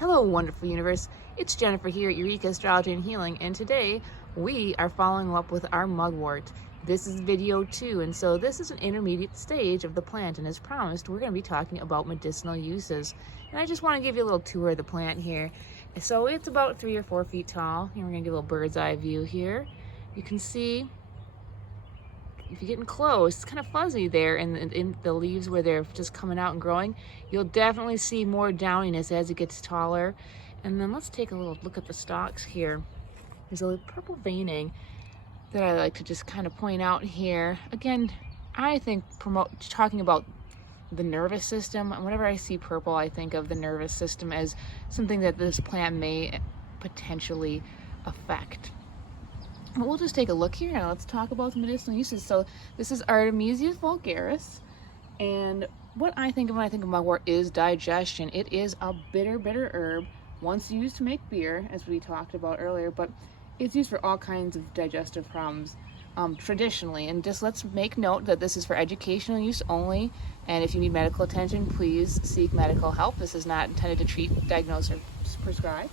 Hello, wonderful universe. It's Jennifer here at Eureka Astrology and Healing, and today we are following up with our mugwort. This is video 2, and so this is an intermediate stage of the plant, and as promised, we're going to be talking about medicinal uses. And I just want to give you a little tour of the plant here. So it's about 3 or 4 feet tall, and we're going to get a little bird's eye view here. You can see, if you're getting close, it's kind of fuzzy there in the leaves where they're just coming out and growing. You'll definitely see more downiness as it gets taller. And then let's take a little look at the stalks here. There's a little purple veining that I like to just kind of point out here. Again, I think talking about the nervous system, whenever I see purple, I think of the nervous system as something that this plant may potentially affect. But we'll just take a look here. Now let's talk about the medicinal uses. So this is Artemisia vulgaris, and what I think of when I think of mugwort is digestion. It is a bitter herb, once used to make beer, as we talked about earlier, but it's used for all kinds of digestive problems traditionally. And just let's make note that this is for educational use only, and if you need medical attention, please seek medical help. This is not intended to treat, diagnose, or prescribe.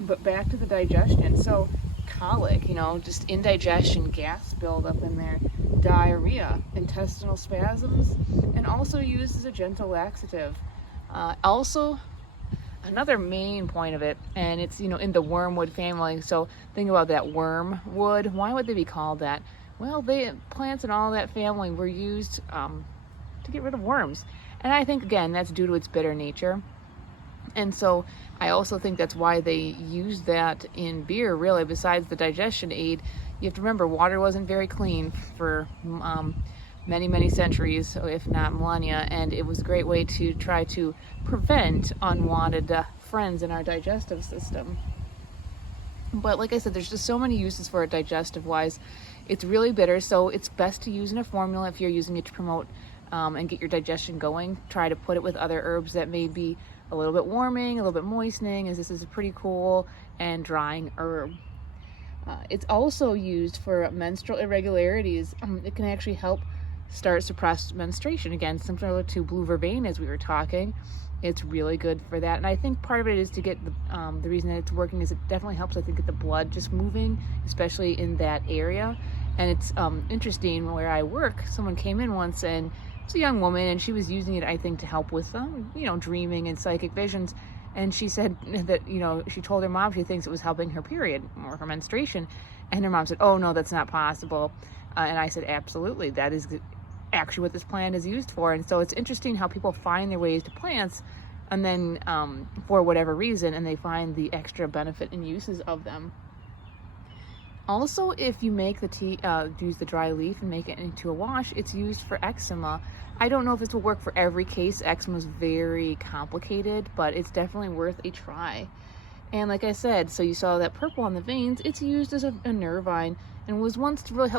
But back to the digestion. So colic, just indigestion, gas buildup in there, diarrhea, intestinal spasms, and also used as a gentle laxative. Also, another main point of it, and it's in the wormwood family. So think about that, wormwood. Why would they be called that? Well, plants and all that family were used to get rid of worms, and I think again that's due to its bitter nature. And so I also think that's why they use that in beer, really, besides the digestion aid. You have to remember, water wasn't very clean for many centuries, if not millennia, and it was a great way to try to prevent unwanted friends in our digestive system. But like I said, there's just so many uses for it digestive-wise. It's really bitter, so it's best to use in a formula if you're using it to promote and get your digestion going. Try to put it with other herbs that may be a little bit warming, a little bit moistening, as this is a pretty cool and drying herb. It's also used for menstrual irregularities. It can actually help start suppressed menstruation. Again, similar to blue vervain as we were talking. It's really good for that. And I think part of it is to get the reason that it's working is it definitely helps, I think, get the blood just moving, especially in that area. And it's interesting, where I work, someone came in once, and it's a young woman, and she was using it, I think, to help with dreaming and psychic visions. And she said that she told her mom she thinks it was helping her period or her menstruation, and her mom said, "Oh no, that's not possible." And I said, "Absolutely, that is actually what this plant is used for." And so it's interesting how people find their ways to plants, and then for whatever reason, and they find the extra benefit and uses of them. Also, if you make the tea, use the dry leaf and make it into a wash, it's used for eczema. I don't know if this will work for every case. Eczema is very complicated, but it's definitely worth a try. And like I said, so you saw that purple on the veins, it's used as a nervine, and was once to really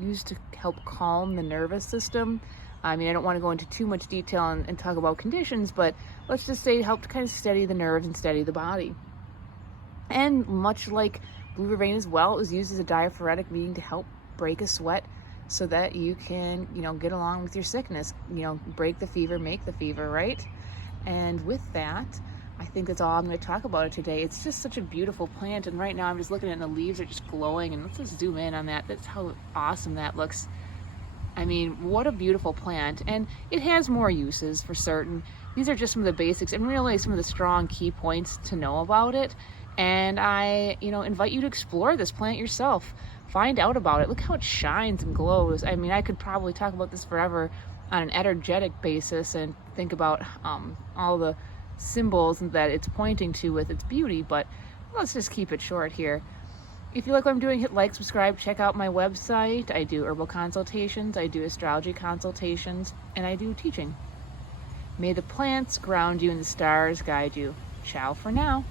used to help calm the nervous system. I mean, I don't want to go into too much detail and talk about conditions, but let's just say it helped kind of steady the nerves and steady the body. And much like blue vervain as well, it was used as a diaphoretic, meaning to help break a sweat so that you can, get along with your sickness, break the fever, make the fever, right? And with that, I think that's all I'm going to talk about it today. It's just such a beautiful plant, and right now I'm just looking at it, and the leaves are just glowing, and let's just zoom in on that. That's how awesome that looks. I mean, what a beautiful plant, and it has more uses for certain. These are just some of the basics, and really some of the strong key points to know about it. And I, invite you to explore this plant yourself. Find out about it. Look how it shines and glows. I mean, I could probably talk about this forever on an energetic basis and think about all the symbols that it's pointing to with its beauty, but let's just keep it short here. If you like what I'm doing, hit like, subscribe, check out my website. I do herbal consultations, I do astrology consultations, and I do teaching. May the plants ground you and the stars guide you. Ciao for now.